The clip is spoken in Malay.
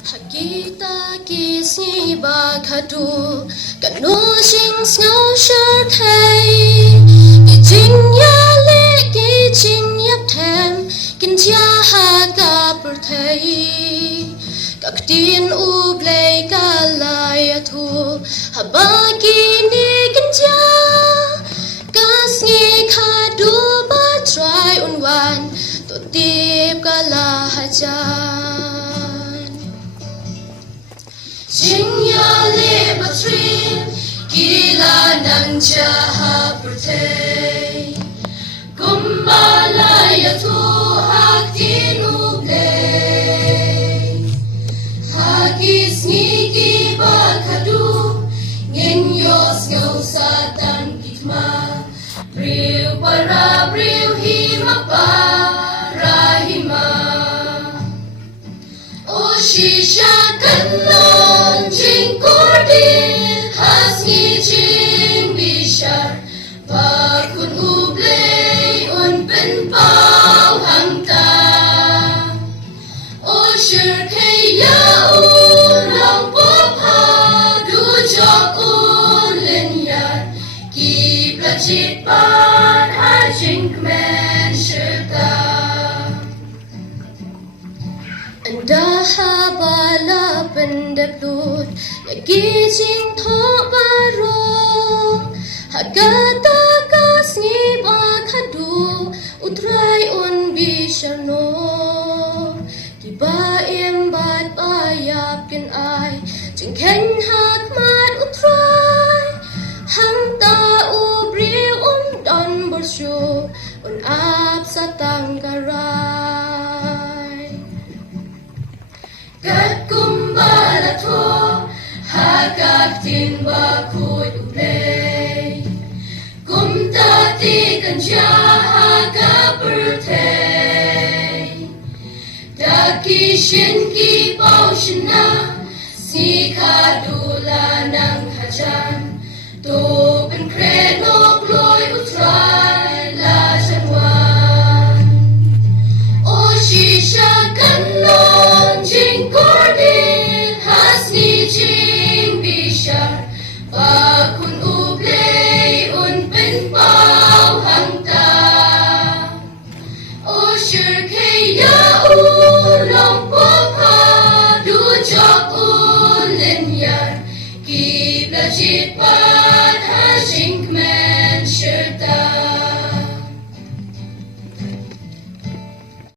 Kita kisni Bakhatduh Kan nu xing ngao shar thay Ki jing ya le ki jing yap them Kin chia ha ka per thay Các tin u blei ka lai thu Ha ba ki ni kin chia Kas ngi kha du ba try un wan To tip ka la ha jan Jing ya le ba trim Kila nang cha ha per thay Kumbala ya thu hak tin u blei Hagis ngiki Bakhatduh Ngin yos ngau satan kitma Briu para briu hima para hima O shisha kanon jing kordin Has ngi jing bishar Bakun ublei un pen pau hamta O shir kaya long pop ha du jok len yar ki prachit pan ha jing men shirta Anda ha bala pendep lut lagi jing tho barong ha gata kasni Bakhatduh utrai un bisharno Ba em bat bayap kin ai Jing ken hak mat utrai Hang ta u briu don borsyo Un ap satang karai Gat kumbala to Hagak tin bakut uplay Kumta ti kanja hagak bertay Daki shin ki pao shina Si ka dula nang hajan To ben kreno gloy utray la janwan O shisha kanon jing kordin Hasni jing bishar Bakun ublay un pen pao hangta O shir kaya long poka du jok len yar ki blajit pa